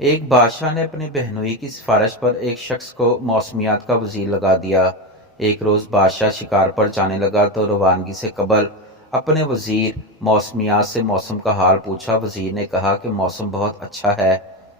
ایک بادشاہ نے اپنی بہنوئی کی سفارش پر ایک شخص کو موسمیات کا وزیر لگا دیا۔ ایک روز بادشاہ شکار پر جانے لگا تو روانگی سے قبل اپنے وزیر موسمیات سے موسم کا حال پوچھا۔ وزیر نے کہا کہ موسم بہت اچھا ہے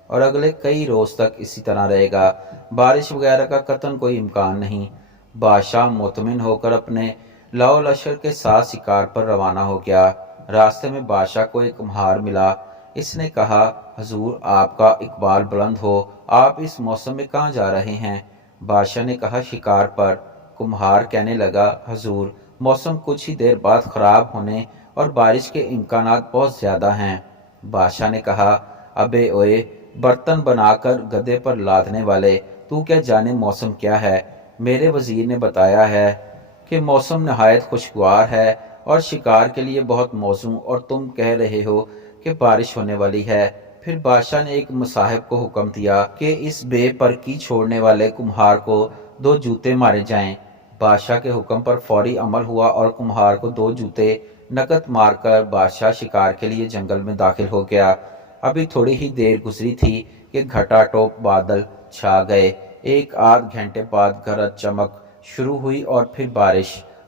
اور اگلے کئی روز تک اسی طرح رہے گا، بارش وغیرہ کا قطعاً کوئی امکان نہیں۔ بادشاہ مطمئن ہو کر اپنے لاؤ لشکر کے ساتھ شکار پر روانہ ہو گیا۔ راستے میں بادشاہ کو ایک کمہار ملا۔ اس نے کہا، حضور آپ کا اقبال بلند ہو، آپ اس موسم میں کہاں جا رہے ہیں؟ بادشاہ نے کہا، شکار پر۔ کمہار کہنے لگا، حضور موسم کچھ ہی دیر بعد خراب ہونے اور بارش کے امکانات بہت زیادہ ہیں۔ بادشاہ نے کہا، ابے اوئے برتن بنا کر گدھے پر لادنے والے، تو کیا جانے موسم کیا ہے؟ میرے وزیر نے بتایا ہے کہ موسم نہایت خوشگوار ہے اور شکار کے لیے بہت موزوں، اور تم کہہ رہے ہو کہ بارش ہونے والی ہے۔ پھر بادشاہ نے ایک مصاحب کو حکم دیا کہ اس بے پرکی چھوڑنے والے کمہار کو 2 جوتے مارے جائیں۔ بادشاہ کے حکم پر فوری عمل ہوا اور کمہار کو 2 جوتے نقد مار کر بادشاہ شکار کے لیے جنگل میں داخل ہو گیا۔ ابھی تھوڑی ہی دیر گزری تھی کہ گھٹا ٹوپ بادل چھا گئے۔ ایک آدھ گھنٹے بعد گرج چمک شروع ہوئی اور پھر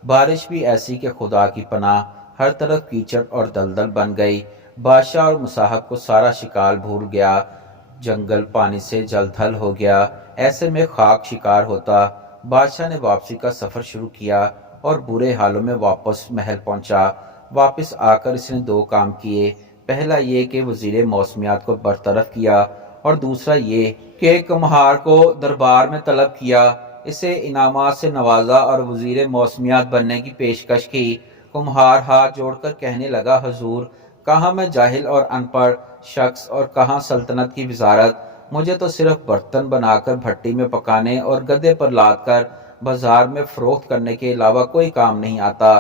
بارش بھی ایسی کہ خدا کی پناہ، ہر طرف کیچڑ اور دلدل بن گئی۔ بادشاہ اور مصاحب کو سارا شکار بھول گیا، جنگل پانی سے جل تھل ہو گیا۔ ایسے میں خاک شکار ہوتا۔ بادشاہ نے واپسی کا سفر شروع کیا اور برے حالوں میں واپس محل پہنچا۔ واپس آ کر اس نے 2 کام کیے۔ پہلا یہ کہ وزیر موسمیات کو برطرف کیا اور دوسرا یہ کہ کمہار کو دربار میں طلب کیا، اسے انعامات سے نوازا اور وزیر موسمیات بننے کی پیشکش کی۔ کمہار ہاتھ جوڑ کر کہنے لگا، حضور کہاں میں جاہل اور ان پڑھ شخص اور کہاں سلطنت کی وزارت، مجھے تو صرف برتن بنا کر بھٹی میں پکانے اور گدے پر لاد کر بازار میں فروخت کرنے کے علاوہ کوئی کام نہیں آتا۔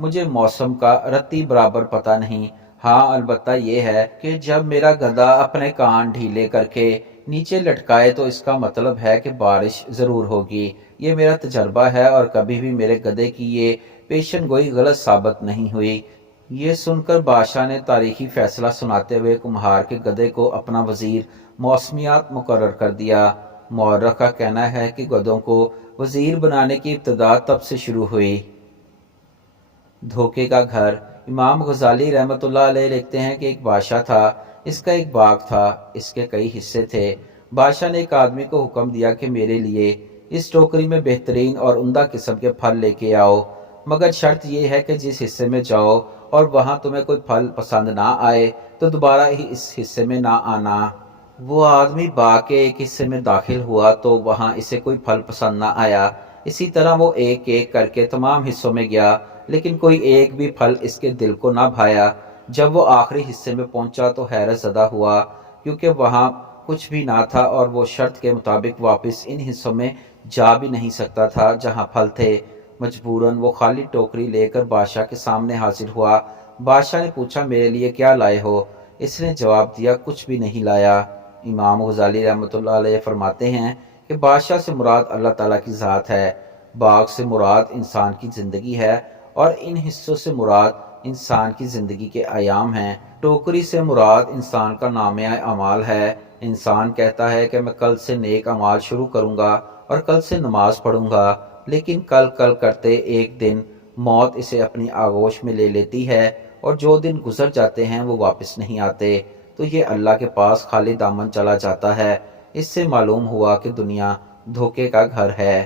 مجھے موسم کا رتی برابر پتہ نہیں۔ ہاں البتہ یہ ہے کہ جب میرا گدھا اپنے کان ڈھیلے کر کے نیچے لٹکائے تو اس کا مطلب ہے کہ بارش ضرور ہوگی۔ یہ میرا تجربہ ہے اور کبھی بھی میرے گدھے کی یہ پیشن گوئی غلط ثابت نہیں ہوئی۔ یہ سن کر بادشاہ نے تاریخی فیصلہ سناتے ہوئے کمہار کے گدھے کو اپنا وزیر موسمیات مقرر کر دیا۔ مورخ کا کہنا ہے کہ گدھوں کو وزیر بنانے کی ابتدا تب سے شروع ہوئی۔ دھوکے کا گھر۔ امام غزالی رحمۃ اللہ علیہ لکھتے ہیں کہ ایک بادشاہ تھا، اس کا ایک باغ تھا، اس کے کئی حصے تھے۔ بادشاہ نے ایک آدمی کو حکم دیا کہ میرے لیے اس ٹوکری میں بہترین اور عمدہ قسم کے پھل لے کے آؤ، مگر شرط یہ ہے کہ جس حصے میں جاؤ اور وہاں تمہیں کوئی پھل پسند نہ آئے تو دوبارہ ہی اس حصے میں نہ آنا۔ وہ آدمی باغ کے ایک حصے میں داخل ہوا تو وہاں اسے کوئی پھل پسند نہ آیا۔ اسی طرح وہ ایک ایک کر کے تمام حصوں میں گیا، لیکن کوئی ایک بھی پھل اس کے دل کو نہ بھایا۔ جب وہ آخری حصے میں پہنچا تو حیرت زدہ ہوا، کیونکہ وہاں کچھ بھی نہ تھا اور وہ شرط کے مطابق واپس ان حصوں میں جا بھی نہیں سکتا تھا جہاں پھل تھے۔ مجبوراً وہ خالی ٹوکری لے کر بادشاہ کے سامنے حاضر ہوا۔ بادشاہ نے پوچھا، میرے لیے کیا لائے ہو؟ اس نے جواب دیا، کچھ بھی نہیں لایا۔ امام غزالی رحمۃ اللہ علیہ فرماتے ہیں کہ بادشاہ سے مراد اللہ تعالیٰ کی ذات ہے، باغ سے مراد انسان کی زندگی ہے اور ان حصوں سے مراد انسان کی زندگی کے ایام ہیں۔ ٹوکری سے مراد انسان کا نامہ اعمال ہے۔ انسان کہتا ہے کہ میں کل سے نیک اعمال شروع کروں گا اور کل سے نماز پڑھوں گا، لیکن کل کرتے ایک دن موت اسے اپنی آغوش میں لے لیتی ہے اور جو دن گزر جاتے ہیں وہ واپس نہیں آتے، تو یہ اللہ کے پاس خالی دامن چلا جاتا ہے۔ اس سے معلوم ہوا کہ دنیا دھوکے کا گھر ہے۔